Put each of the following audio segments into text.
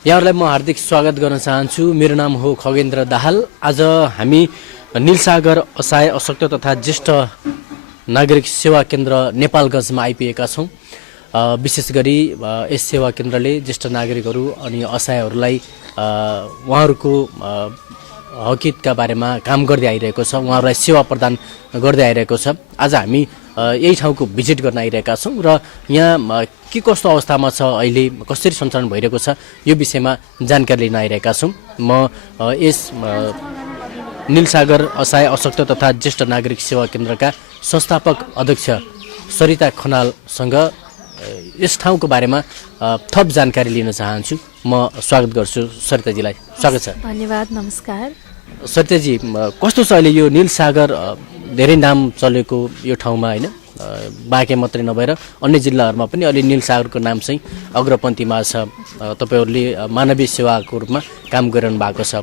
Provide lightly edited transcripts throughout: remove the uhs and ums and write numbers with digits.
यहाँहरूलाई म हार्दिक स्वागत गर्न चाहन्छु। मेरो नाम हो खगेन्द्र दाहाल। आज हामी नीलसागर असहाय अशक्त तथा ज्येष्ठ नागरिक सेवा केन्द्र नेपालगञ्जमा आइपुगेका छौँ। विशेष गरी यस सेवा केन्द्रले ज्येष्ठ नागरिकहरू अनि असहायहरूलाई उहाँहरूको हकितका बारेमा काम गर्दै आइरहेको छ, उहाँहरूलाई सेवा प्रदान गर्दै आइरहेको छ। आज हामी यही ठाउँको भिजिट गर्न आइरहेका छौँ र यहाँ के कस्तो अवस्थामा छ, अहिले कसरी सञ्चालन भइरहेको छ, यो विषयमा जानकारी लिन आइरहेका छौँ। म यस नीलसागर असहाय अशक्त तथा ज्येष्ठ नागरिक सेवा केन्द्रका संस्थापक अध्यक्ष सरिता खनालसँग यस ठाउँको बारेमा थप जानकारी लिन चाहन्छु। म स्वागत गर्छु सरिताजीलाई। स्वागत छ। धन्यवाद, नमस्कार। सरिताजी, कस्तो छ अहिले यो नीलसागर? धेरै नाम चलेको यो ठाउँमा होइन, बाँके मात्रै नभएर अन्य जिल्लाहरूमा पनि अहिले नीलसागरको नाम चाहिँ अग्रपन्थीमा छ। तपाईँहरूले मानवीय सेवाको रूपमा काम गरिरहनु भएको छ।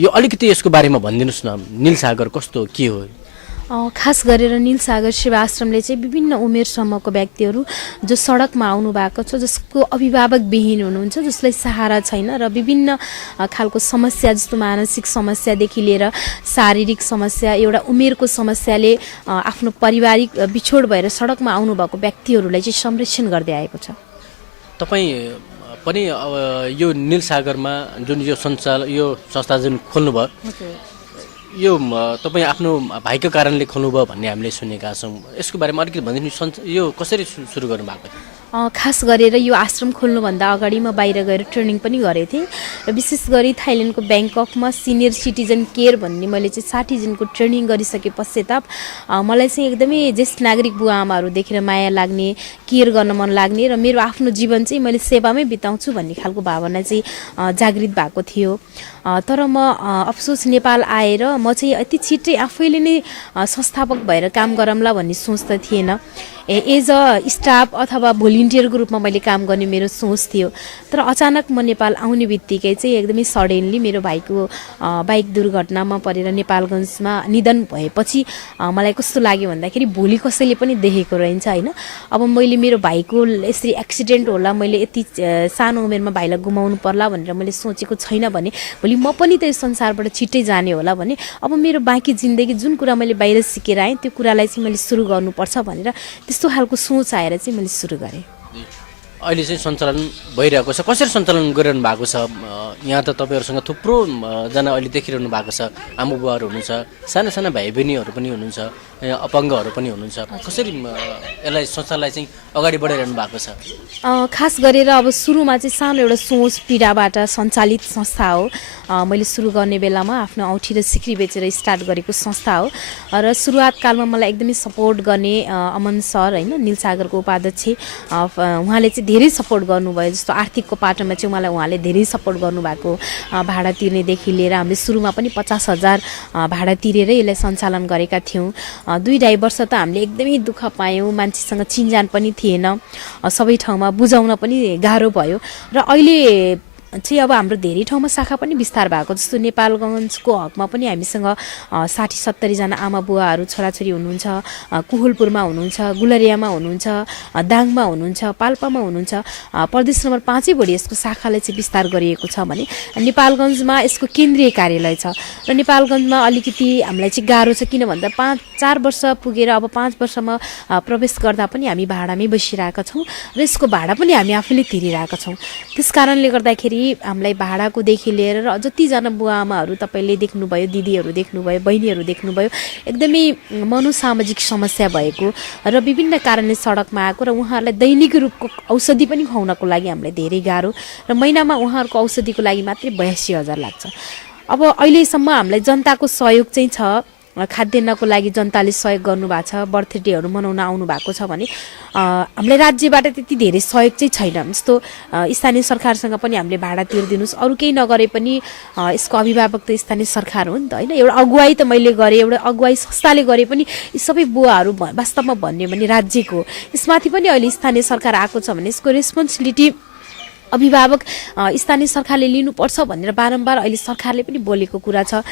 यो अलिकति यसको बारेमा भनिदिनुहोस् न, नीलसागर कस्तो के हो? खास गरेर नीलसागर सेवा आश्रमले चाहिँ विभिन्न उमेर समूहको व्यक्तिहरू जो सडकमा आउनु भएको छ, जसको अभिभावक विहीन हुनुहुन्छ, जसलाई सहारा छैन र विभिन्न खालको समस्या जस्तो मानसिक समस्यादेखि लिएर शारीरिक समस्या, एउटा उमेरको समस्याले आफ्नो पारिवारिक बिछोड भएर सडकमा आउनुभएको व्यक्तिहरूलाई चाहिँ संरक्षण गर्दै आएको छ। तपाईँ पनि यो नीलसागरमा जुन यो संस्था जुन खोल्नुभयो, यो तपाईँ आफ्नो भाइको कारणले खोल्नुभयो भन्ने हामीले सुनेका छौँ। यसको बारेमा अलिकति भनिदिनु, यो कसरी सुरु गर्नुभएको? खास गरेर यो आश्रम खोल्नुभन्दा अगाडि म बाहिर गएर ट्रेनिङ पनि गरेको थिएँ र विशेष गरी थाइल्यान्डको ब्याङ्ककमा सिनियर सिटिजन केयर भन्ने मैले चाहिँ 60 दिनको ट्रेनिङ गरिसके पश्चात मलाई चाहिँ एकदमै ज्येष्ठ नागरिक बुवा आमाहरू देखेर माया लाग्ने, केयर गर्न मन लाग्ने र मेरो आफ्नो जीवन चाहिँ मैले सेवामै बिताउँछु भन्ने खालको भावना चाहिँ जागृत भएको थियो। तर म अफसोस नेपाल आएर म चाहिँ यति छिट्टै आफैले नै संस्थापक भएर काम गरौँला भन्ने सोच त थिएन। एज अ स्टाफ अथवा भोलिन्टियरको रूपमा मैले काम गर्ने मेरो सोच थियो। तर अचानक म नेपाल आउने बित्तिकै चाहिँ एकदमै सडनली मेरो भाइको बाइक दुर्घटनामा परेर नेपालगञ्जमा निधन भएपछि मलाई कस्तो लाग्यो भन्दाखेरि भोलि कसैले पनि देखेको रहन्छ होइन। अब मैले मेरो भाइको यसरी एक्सिडेन्ट होला, मैले यति सानो उमेरमा भाइलाई गुमाउनु पर्ला भनेर मैले सोचेको छैन भने भोलि म पनि त यो संसारबाट छिट्टै जाने होला भने अब मेरो बाँकी जिन्दगी जुन कुरा मैले बाहिर सिकेर आएँ त्यो कुरालाई चाहिँ मैले सुरु गर्नुपर्छ भनेर त्यस्तो खालको सोच आएर चाहिँ मैले सुरु गरेँ। अहिले चाहिँ सञ्चालन भइरहेको छ। कसरी सञ्चालन गरिरहनु भएको छ? यहाँ त तपाईँहरूसँग थुप्रो जना अहिले देखिरहनु भएको छ। आमा बुवाहरू हुनुहुन्छ, साना साना भाइ बहिनीहरू पनि हुनुहुन्छ, अपाङ्गहरू पनि हुनुहुन्छ। कसरी यसलाई संस्थालाई चाहिँ अगाडि बढाइरहनु भएको छ? खास गरेर अब सुरुमा चाहिँ सानो एउटा सोच पीडाबाट सञ्चालित संस्था हो। मैले सुरु गर्ने बेलामा आफ्नो औँठी र सिक्री बेचेर स्टार्ट गरेको संस्था हो र सुरुवात कालमा मलाई एकदमै सपोर्ट गर्ने अमन सर होइन, नीलसागरको उपाध्यक्ष, उहाँले चाहिँ धेरै सपोर्ट गर्नुभयो। जस्तो आर्थिकको पाटोमा चाहिँ मलाई उहाँले धेरै सपोर्ट गर्नुभएको, भाडा तिर्नेदेखि लिएर हामीले सुरुमा पनि 50,000 भाडा तिरेरै यसलाई सञ्चालन गरेका थियौँ। 2-2.5 वर्ष त हामीले एकदमै दुःख पायौँ, मान्छेसँग चिनजान पनि थिएन, सबै ठाउँमा बुझाउन पनि गाह्रो भयो र अहिले चाहिँ अब हाम्रो धेरै ठाउँमा शाखा पनि विस्तार भएको। जस्तो नेपालगञ्जको हकमा पनि हामीसँग 60-70 जना आमा बुवाहरू छोराछोरी हुनुहुन्छ, कोहलपुरमा हुनुहुन्छ, गुलरियामा हुनुहुन्छ, दाङमा हुनुहुन्छ, पाल्पामा हुनुहुन्छ। प्रदेश नम्बर 5 बढी यसको शाखालाई चाहिँ विस्तार गरिएको छ भने नेपालगञ्जमा यसको केन्द्रीय कार्यालय छ र नेपालगञ्जमा अलिकति हामीलाई चाहिँ गाह्रो छ। किन भन्दा 4 वर्ष पुगेर अब 5 वर्षमा प्रवेश गर्दा पनि हामी भाडामै बसिरहेका छौँ र यसको भाडा पनि हामी आफैले तिरिरहेका छौँ। त्यस कारणले गर्दाखेरि हामीलाई भाडाकोदेखि लिएर र जतिजना बुवा आमाहरू तपाईँले देख्नुभयो, दिदीहरू देख्नुभयो, बहिनीहरू देख्नुभयो, एकदमै मनोसामाजिक समस्या भएको र विभिन्न कारणले सडकमा आएको र उहाँहरूलाई दैनिक रूपको औषधि पनि खुवाउनको लागि हामीलाई धेरै गाह्रो र महिनामा उहाँहरूको औषधिको लागि मात्रै 82,000 लाग्छ। अब अहिलेसम्म हामीलाई जनताको सहयोग चाहिँ छ। खाद्यान्नको लागि जनताले सहयोग गर्नुभएको छ, बर्थडेहरू मनाउन आउनु भएको छ भने हामीलाई राज्यबाट त्यति धेरै सहयोग चाहिँ छैन। जस्तो स्थानीय सरकारसँग पनि हामीले भाडा तिर्दिनुहोस्, अरू केही नगरे पनि यसको अभिभावक त स्थानीय सरकार हो नि त होइन। एउटा अगुवाई त मैले गरेँ, एउटा अगुवाई संस्थाले गरे पनि यी सबै बुवाहरू वास्तवमा भन्यो भने राज्यको, यसमाथि पनि अहिले स्थानीय सरकार आएको छ भने यसको रेस्पोन्सिबिलिटी अभिभावक स्थानीय सरकारले लिनुपर्छ भनेर बारम्बार अहिले सरकारले पनि बोलेको कुरा छ।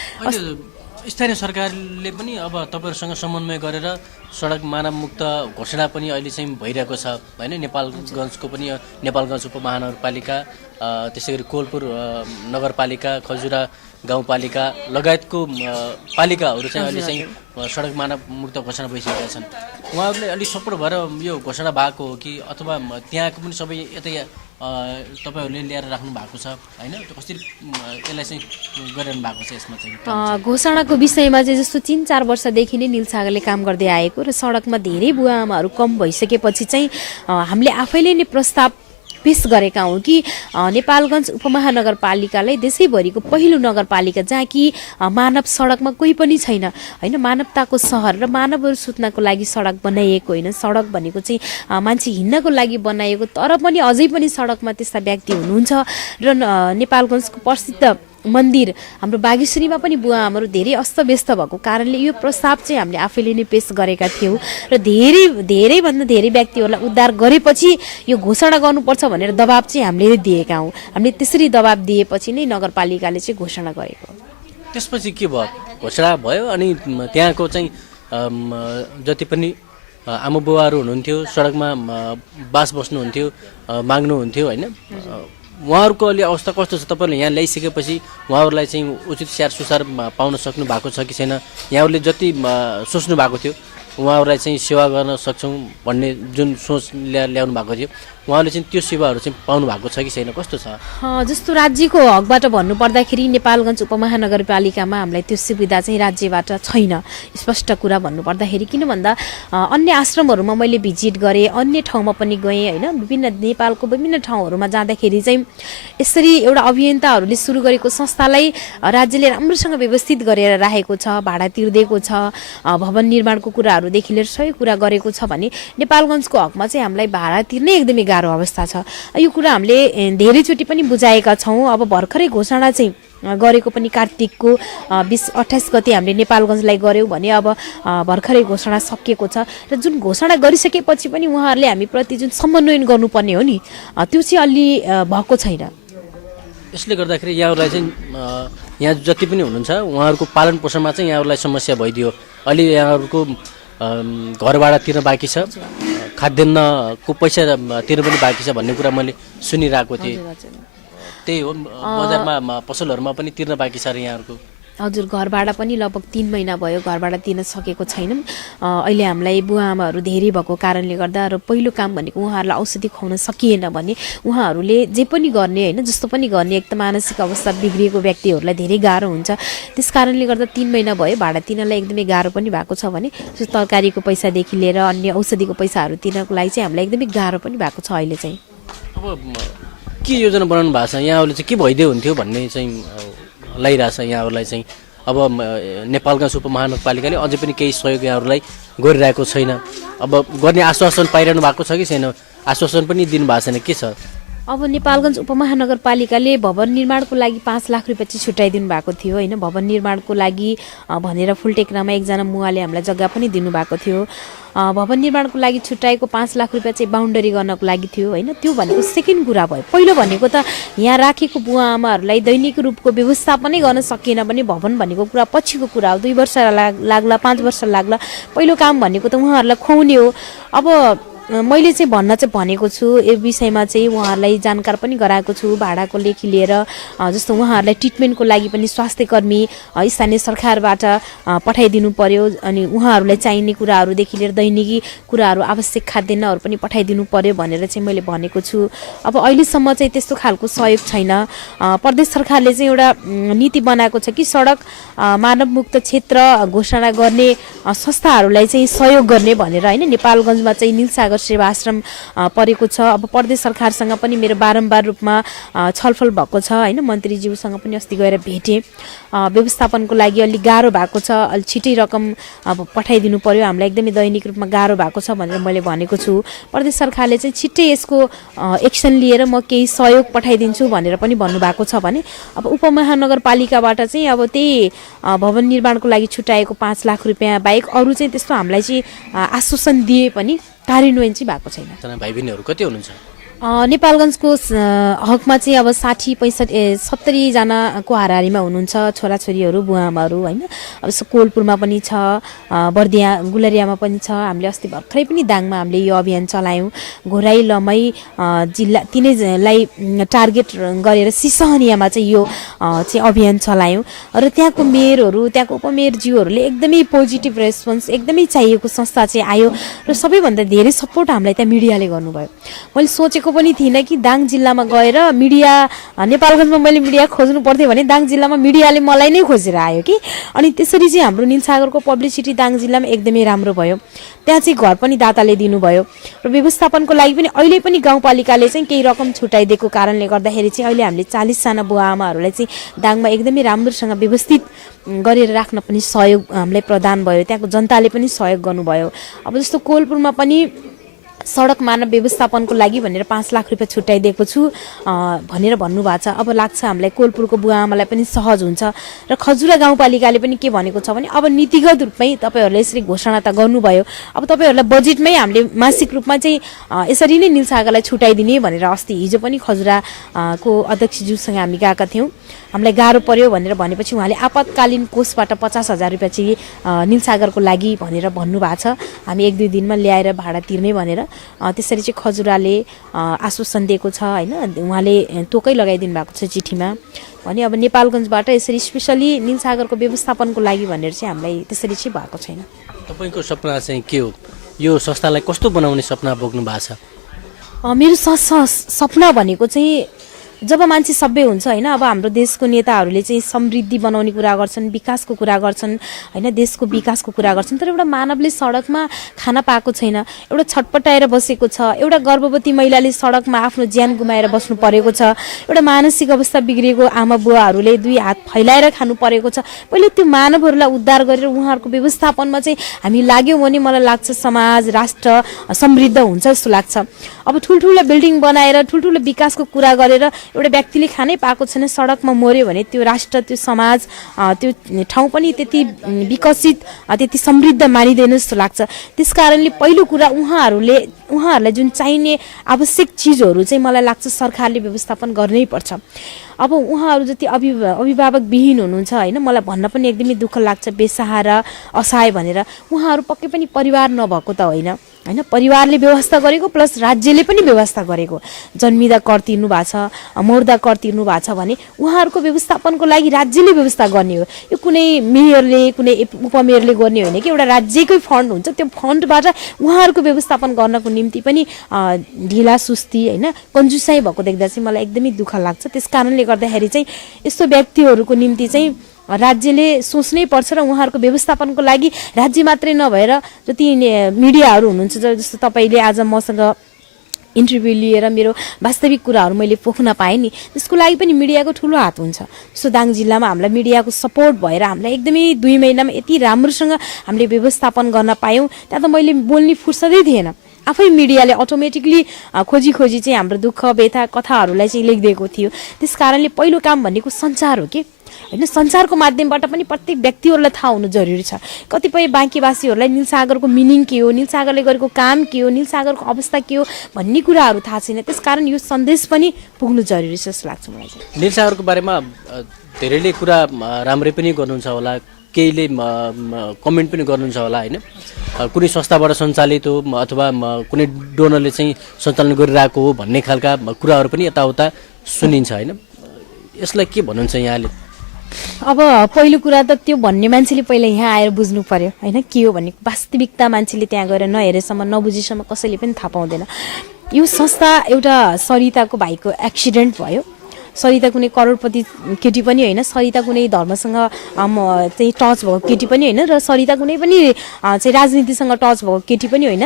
स्थानीय सरकारले पनि अब तपाईँहरूसँग समन्वय गरेर सडक मानवमुक्त घोषणा पनि अहिले चाहिँ भइरहेको छ होइन। नेपालगञ्जको पनि नेपालगञ्ज उपमहानगरपालिका, त्यसै गरी कोलपुर नगरपालिका, खजुरा गाउँपालिका लगायतको पालिकाहरू चाहिँ अहिले चाहिँ सडक मानवमुक्त घोषणा भइसकेका छन्। उहाँहरूले अलिक सपोर्ट भएर यो घोषणा भएको हो कि अथवा त्यहाँको पनि सबै यतै तपाईँहरूले ल्याएर राख्नु भएको छ होइन? कसरी यसलाई चाहिँ गरिरहनु भएको छ यसमा चाहिँ? घोषणाको विषयमा चाहिँ जस्तो 3-4 वर्षदेखि नै निल सागरले काम गर्दै आएको र सडकमा धेरै बुवा आमाहरू कम भइसकेपछि चाहिँ हामीले आफैले नै प्रस्ताव पेश गरेका हौँ कि नेपालगञ्ज उपमहानगरपालिकालाई देशैभरिको पहिलो नगरपालिका जहाँ कि मानव सडकमा कोही पनि छैन होइन। मानवताको सहर र मानवहरू सुत्नको लागि सडक बनाइएको होइन। सडक भनेको चाहिँ मान्छे हिँड्नको लागि बनाइएको, तर पनि अझै पनि सडकमा त्यस्ता व्यक्ति हुनुहुन्छ र नेपालगञ्जको प्रसिद्ध मन्दिर हाम्रो बागेश्वरीमा पनि बुवा आमाहरू धेरै अस्तव्यस्त भएको कारणले यो प्रस्ताव चाहिँ हामीले आफैले नै पेश गरेका थियौँ र धेरैभन्दा धेरै व्यक्तिहरूलाई उद्धार गरेपछि यो घोषणा गर्नुपर्छ भनेर दबाब चाहिँ हामीले दिएका हौँ। हामीले त्यसरी दबाब दिएपछि नै नगरपालिकाले चाहिँ घोषणा गरेको। त्यसपछि के भयो? घोषणा भयो अनि त्यहाँको चाहिँ जति पनि आमा बुवाहरू हुनुहुन्थ्यो, सडकमा बास बस्नुहुन्थ्यो, माग्नुहुन्थ्यो होइन, उहाँहरूको अहिले अवस्था कस्तो छ? तपाईँहरूले यहाँ ल्याइसकेपछि उहाँहरूलाई चाहिँ उचित स्याहार सुसार पाउन सक्नु भएको छ कि छैन? यहाँहरूले जति सोच्नु भएको थियो उहाँहरूलाई चाहिँ सेवा गर्न सक्छौँ भन्ने जुन सोच ल्याउनु भएको थियो, उहाँले चाहिँ त्यो सेवाहरू चाहिँ पाउनु भएको छ कि छैन? कस्तो छ? जस्तो राज्यको हकबाट भन्नुपर्दाखेरि नेपालगञ्ज उपमहानगरपालिकामा हामीलाई त्यो सुविधा चाहिँ राज्यबाट छैन, स्पष्ट कुरा भन्नुपर्दाखेरि। किन भन्दा अन्य आश्रमहरूमा मैले भिजिट गरेँ, अन्य ठाउँमा पनि गएँ होइन। नेपालको विभिन्न ठाउँहरूमा जाँदाखेरि चाहिँ यसरी एउटा अभियन्ताहरूले सुरु गरेको संस्थालाई राज्यले राम्रोसँग व्यवस्थित गरेर राखेको छ, भाडा तिर्दिएको छ, भवन निर्माणको कुराहरूदेखि लिएर सबै कुरा गरेको छ भने नेपालगञ्जको हकमा चाहिँ हामीलाई भाडा तिर्नै एकदमै गाह्रो अवस्था छ। यो कुरा हामीले धेरैचोटि पनि बुझाएका छौँ। अब भर्खरै घोषणा चाहिँ गरेको पनि कार्तिकको 20-28 गते हामीले नेपालगञ्जलाई गऱ्यौँ भने अब भर्खरै घोषणा सकिएको छ र जुन घोषणा गरिसकेपछि पनि उहाँहरूले हामीप्रति जुन समन्वयन गर्नुपर्ने हो नि त्यो चाहिँ अलि भएको छैन। यसले गर्दाखेरि यहाँहरूलाई चाहिँ यहाँ जति पनि हुनुहुन्छ उहाँहरूको पालन पोषणमा चाहिँ यहाँहरूलाई समस्या भइदियो। अहिले यहाँहरूको घर भाडा तिर्न बाँकी छ, खाद्यान्नको पैसा तिर्न पनि बाँकी छ भन्ने कुरा मैले सुनिरहेको थिएँ। त्यही हो, बजारमा पसलहरूमा पनि तिर्न बाँकी छ र यहाँहरूको? हजुर, घर भाडा पनि लगभग 3 महिना भयो घर भाडा तिर्न सकेको छैनौँ। अहिले हामीलाई बुवा आमाहरू धेरै भएको कारणले गर्दा र पहिलो काम भनेको उहाँहरूलाई औषधि खुवाउन सकिएन भने उहाँहरूले जे पनि गर्ने होइन, जस्तो पनि गर्ने, एक त मानसिक अवस्था बिग्रिएको व्यक्तिहरूलाई धेरै गाह्रो हुन्छ। त्यस कारणले गर्दा 3 महिना भयो भाडा तिर्नलाई एकदमै गाह्रो पनि भएको छ भने तरकारीको पैसादेखि लिएर अन्य औषधिको पैसाहरू तिर्नको लागि चाहिँ हामीलाई एकदमै गाह्रो पनि भएको छ अहिले चाहिँ। अब के योजना बनाउनु भएको छ यहाँहरूले चाहिँ? के भइदियो हुन्थ्यो भन्ने चाहिँ लागिरहेछ यहाँहरूलाई चाहिँ? अब नेपालगञ्ज उपमहानगरपालिकाले अझै पनि केही सहयोग यहाँहरूलाई गरिरहेको छैन। अब गर्ने आश्वासन पाइरहनु भएको छ कि छैन? आश्वासन पनि दिनुभएको छैन, के छ? अब नेपालगञ्ज उपमहानगरपालिकाले भवन निर्माणको लागि 5 लाख रुपियाँ चाहिँ छुट्याइदिनु भएको थियो होइन। भवन निर्माणको लागि भनेर फुलटेक्रामा एकजना मुवाले हामीलाई जग्गा पनि दिनुभएको थियो। भवन निर्माणको लागि छुट्याएको 5 लाख रुपियाँ चाहिँ बााउन्डरी गर्नको लागि थियो होइन। त्यो भनेको सेकेन्ड कुरा भयो। पहिलो भनेको त यहाँ राखेको बुवा आमाहरूलाई दैनिक रूपको व्यवस्थापनै गर्न सकिएन भने भवन भनेको कुरा पछिको कुरा हो। 2 वर्ष लाग्ला, 5 वर्ष लाग्ला। पहिलो काम भनेको त उहाँहरूलाई खुवाउने हो। अब मैले चाहिँ भनेको छु यो विषयमा चाहिँ उहाँहरूलाई जानकार पनि गराएको छु। भाडाको लेखी लिएर जस्तो उहाँहरूलाई ट्रिटमेन्टको लागि पनि स्वास्थ्यकर्मी स्थानीय सरकारबाट पठाइदिनु पर्यो अनि उहाँहरूलाई चाहिने कुराहरूदेखि लिएर दैनिकी कुराहरू आवश्यक खाद्यान्नहरू पनि पठाइदिनु पर्यो भनेर चाहिँ मैले भनेको छु। अब अहिलेसम्म चाहिँ त्यस्तो खालको सहयोग छैन। प्रदेश सरकारले चाहिँ एउटा नीति बनाएको छ कि सडक मानवमुक्त क्षेत्र घोषणा गर्ने संस्थाहरूलाई चाहिँ सहयोग गर्ने भनेर होइन। नेपालगञ्जमा चाहिँ निलसागर सेवा आश्रम परेको छ। अब प्रदेश सरकारसँग पनि मेरो बारम्बार रूपमा छलफल भएको छ होइन। मन्त्रीज्यूसँग पनि अस्ति गएर भेटेँ। व्यवस्थापनको लागि अलिक गाह्रो भएको छ, अलि छिटै रकम अब पठाइदिनु पर्यो, हामीलाई एकदमै दैनिक रूपमा गाह्रो भएको छ भनेर मैले भनेको छु। प्रदेश सरकारले चाहिँ छिट्टै यसको एक्सन लिएर म केही सहयोग पठाइदिन्छु भनेर पनि भन्नुभएको छ भने अब उपमहानगरपालिकाबाट चाहिँ अब त्यही भवन निर्माणको लागि छुट्याएको 5 लाख रुपियाँ बाहेक अरू चाहिँ त्यस्तो हामीलाई चाहिँ आश्वासन दिए पनि कार्यान्वयन चाहिँ भएको छैन। भाइ बहिनीहरू कति हुनुहुन्छ? नेपालगञ्जको हकमा चाहिँ अब 60-65 70जनाको हाराहारीमा हुनुहुन्छ छोराछोरीहरू बुवाआमाहरू होइन। अब कोलपुरमा पनि छ, बर्दिया गुलरियामा पनि छ। हामीले अस्ति भर्खरै पनि दाङमा हामीले यो अभियान चलायौँ। घोराई लमई जिल्ला तिनैलाई टार्गेट गरेर सिसहनियामा चाहिँ यो चाहिँ अभियान चलायौँ र त्यहाँको मेयरहरू त्यहाँको उपमेयरज्यूहरूले एकदमै पोजिटिभ रेस्पोन्स एकदमै चाहिएको संस्था चाहिँ आयो र सबैभन्दा धेरै सपोर्ट हामीलाई त्यहाँ मिडियाले गर्नुभयो। मैले सोचेको पनि थिइनँ कि दाङ जिल्लामा गएर मिडिया नेपालगञ्जमा मैले मिडिया खोज्नु पर्थ्यो भने दाङ जिल्लामा मिडियाले मलाई नै खोजेर आयो कि। अनि त्यसरी चाहिँ हाम्रो निलसागरको पब्लिसिटी दाङ जिल्लामा एकदमै राम्रो भयो। त्यहाँ चाहिँ घर पनि दाताले दिनुभयो र व्यवस्थापनको लागि पनि अहिले पनि गाउँपालिकाले चाहिँ केही रकम छुट्याइदिएको कारणले गर्दाखेरि चाहिँ अहिले हामीले 40जना बुवाआमाहरूलाई चाहिँ दाङमा एकदमै राम्रोसँग व्यवस्थित गरेर राख्न पनि सहयोग हामीलाई प्रदान भयो। त्यहाँको जनताले पनि सहयोग गर्नुभयो। अब जस्तो कोलपुरमा पनि सडक मानव व्यवस्थापनको लागि भनेर 5 लाख रुपियाँ छुट्याइदिएको छु भनेर भन्नुभएको छ। अब लाग्छ हामीलाई कोलपुरको बुवाआमालाई पनि सहज हुन्छ। र खजुरा गाउँपालिकाले पनि के भनेको छ भने अब नीतिगत रूपमै तपाईँहरूले यसरी घोषणा त गर्नुभयो, अब तपाईँहरूलाई बजेटमै हामीले मासिक रूपमा चाहिँ यसरी नै निलसागरलाई छुट्याइदिने भनेर अस्ति हिजो पनि खजुराको अध्यक्षज्यूसँग हामी गएका थियौँ। हामीलाई गाह्रो पर्यो भनेर भनेपछि उहाँले आपतकालीन कोषबाट 50,000 रुपियाँ चाहिँ निलसागरको लागि भनेर भन्नुभएको छ। हामी 1-2 दिनमा ल्याएर भाडा तिर्ने भनेर त्यसरी चाहिँ खजुराले आश्वासन दिएको छ होइन। उहाँले तोकै लगाइदिनु भएको छ चिठीमा भने अब नेपालगञ्जबाट यसरी स्पेसली निलसागरको व्यवस्थापनको लागि भनेर चाहिँ हामीलाई त्यसरी चाहिँ भएको छैन। तपाईँको सपना चाहिँ के हो? यो संस्थालाई कस्तो बनाउने सपना बोक्नु भएको छ? मेरो सपना भनेको चाहिँ जब मान्छे सबै हुन्छ होइन। अब हाम्रो देशको नेताहरूले चाहिँ समृद्धि बनाउने कुरा गर्छन्, विकासको कुरा गर्छन् होइन, देशको विकासको कुरा गर्छन्, तर एउटा मानवले सडकमा खाना पाएको छैन, एउटा छटपटाएर बसेको छ, एउटा गर्भवती महिलाले सडकमा आफ्नो ज्यान गुमाएर बस्नु परेको छ, एउटा मानसिक अवस्था बिग्रिएको आमा बुवाहरूले 2 हात फैलाएर खानु परेको छ। पहिले त्यो मानवहरूलाई उद्धार गरेर उहाँहरूको व्यवस्थापनमा चाहिँ हामी लाग्यौँ भने मलाई लाग्छ समाज राष्ट्र समृद्ध हुन्छ जस्तो लाग्छ। अब ठुल्ठुलो बिल्डिङ बनाएर ठुल्ठुलो विकासको कुरा गरेर एउटा व्यक्तिले खानै पाएको छैन, सडकमा मर्यो भने त्यो राष्ट्र त्यो समाज त्यो ठाउँ पनि त्यति विकसित त्यति समृद्ध मानिँदैन जस्तो लाग्छ। त्यस कारणले पहिलो कुरा उहाँहरूलाई जुन चाहिने आवश्यक चिजहरू चाहिँ मलाई लाग्छ सरकारले व्यवस्थापन गर्नै पर्छ। अब उहाँहरू जति अभिभावक विहीन हुनुहुन्छ होइन, मलाई भन्न पनि एकदमै दुःख लाग्छ बेसहारा असहाय भनेर। उहाँहरू पक्कै पनि परिवार नभएको त होइन होइन, परिवारले व्यवस्था गरेको प्लस राज्यले पनि व्यवस्था गरेको। जन्मिँदा कर तिर्नु भएको छ, मर्दा कर तिर्नु भएको छ भने उहाँहरूको व्यवस्थापनको लागि राज्यले व्यवस्था गर्ने हो। यो कुनै मेयरले कुनै उपमेयरले गर्ने होइन कि, एउटा राज्यकै फन्ड हुन्छ, त्यो फन्डबाट उहाँहरूको व्यवस्थापन गर्नको निम्ति पनि ढिला सुस्ती होइन कन्जुसाइ भएको देख्दा चाहिँ मलाई एकदमै दुःख लाग्छ। त्यस कारणले गर्दाखेरि चाहिँ यस्तो व्यक्तिहरूको निम्ति चाहिँ राज्यले सोच्नै पर्छ र उहाँहरूको व्यवस्थापनको लागि राज्य मात्रै नभएर जति मिडियाहरू हुनुहुन्छ जस्तो तपाईँले आज मसँग इन्टरभ्यू लिएर मेरो वास्तविक कुराहरू मैले पोख्न पाएँ नि, त्यसको लागि पनि मिडियाको ठुलो हात हुन्छ। जस्तो दाङ जिल्लामा हामीलाई मिडियाको सपोर्ट भएर हामीलाई एकदमै 2 महिनामा यति राम्रोसँग हामीले व्यवस्थापन गर्न पायौँ। त्यहाँ त मैले बोल्ने फुर्सदै थिएन, आफै मिडियाले अटोमेटिकली खोजी चाहिँ हाम्रो दुःख व्यथा कथाहरूलाई चाहिँ लेखिदिएको थियो। त्यस कारणले पहिलो काम भनेको सञ्चार हो कि होइन, सञ्चारको माध्यमबाट पनि प्रत्येक व्यक्तिहरूलाई थाहा हुनु जरुरी छ। कतिपय बाँकीवासीहरूलाई निलसागरको मिनिङ के हो, निलसागरले गरेको काम के हो, निलसागरको अवस्था के हो भन्ने कुराहरू थाहा छैन। त्यसकारण यो सन्देश पनि पुग्नु जरुरी छ जस्तो लाग्छ मलाई चाहिँ। निलसागरको बारेमा धेरैले कुरा राम्रै पनि गर्नुहुन्छ होला, केहीले कमेन्ट पनि गर्नुहुन्छ होला होइन। कुनै संस्थाबाट सञ्चालित हो अथवा कुनै डोनरले चाहिँ सञ्चालन गरिरहेको हो भन्ने खालका कुराहरू पनि यताउता सुनिन्छ होइन। यसलाई के भन्नुहुन्छ यहाँले? अब पहिलो कुरा त त्यो भन्ने मान्छेले पहिला यहाँ आएर बुझ्नु पर्यो होइन, के हो भन्ने वास्तविकता मान्छेले त्यहाँ गएर नहेरेसम्म नबुझेसम्म कसैले पनि थाहा पाउँदैन। यो संस्था एउटा सरिताको भाइको एक्सिडेन्ट भयो। सरिता कुनै करोडपति केटी पनि होइन, सरिता कुनै धर्मसँग चाहिँ टच भएको केटी पनि होइन, र सरिता कुनै पनि चाहिँ राजनीतिसँग टच भएको केटी पनि होइन।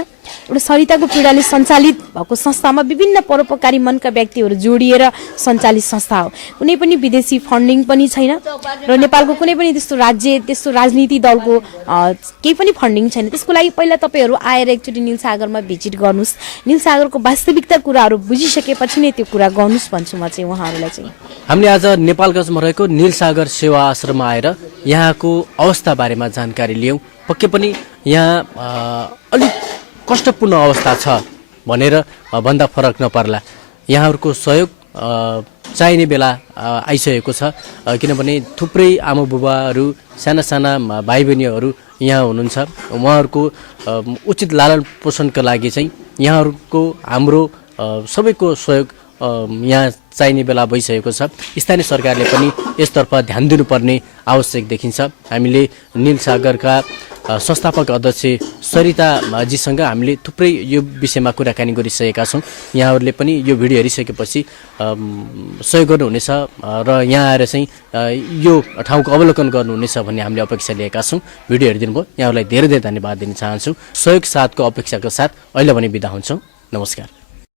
एउटा सरिताको पीडाले सञ्चालित भएको संस्थामा विभिन्न परोपकारी मनका व्यक्तिहरू जोडिएर सञ्चालित संस्था हो। कुनै पनि विदेशी फन्डिङ पनि छैन र नेपालको कुनै पनि त्यस्तो राज्य त्यस्तो राजनीति दलको केही पनि फन्डिङ छैन। त्यसको लागि पहिला तपाईँहरू आएर एकचोटि निलसागरमा भिजिट गर्नुहोस्, निलसागरको वास्तविकता कुराहरू बुझिसकेपछि नै त्यो कुरा गर्नुहोस् भन्छु म चाहिँ उहाँहरूलाई चाहिँ। हामीले आज नेपालगञ्जमा रहेको निलसागर सेवा आश्रममा आएर यहाँको अवस्था बारेमा जानकारी लियौँ। पक्कै पनि यहाँ अलिक कष्टपूर्ण अवस्था छ भनेर भन्दा फरक नपर्ला। यहाँहरूको सहयोग चाहिने बेला आइसकेको छ किनभने थुप्रै आमा बुबाहरू साना साना भाइ बहिनीहरू यहाँ हुनुहुन्छ उहाँहरूको उचित लालन पोषणका लागि चाहिँ यहाँहरूको हाम्रो सबैको सहयोग यहाँ चाहिने बेला भइसकेको छ स्थानीय सरकारले पनि यसतर्फ ध्यान दिनुपर्ने आवश्यक देखिन्छ हामीले नीलसागरका संस्थापक अध्यक्ष सरिताजीसँग हामीले थुप्रै यो विषयमा कुराकानी गरिसकेका छौँ यहाँहरूले पनि यो भिडियो हेरिसकेपछि सहयोग गर्नुहुनेछ र यहाँ आएर चाहिँ यो ठाउँको अवलोकन गर्नुहुनेछ भन्ने हामीले अपेक्षा लिएका छौँ भिडियो हेरिदिनु भयो यहाँहरूलाई धेरै धेरै धन्यवाद दिन चाहन्छु सहयोग साथको अपेक्षाको साथ अहिले भने बिदा हुन्छौँ नमस्कार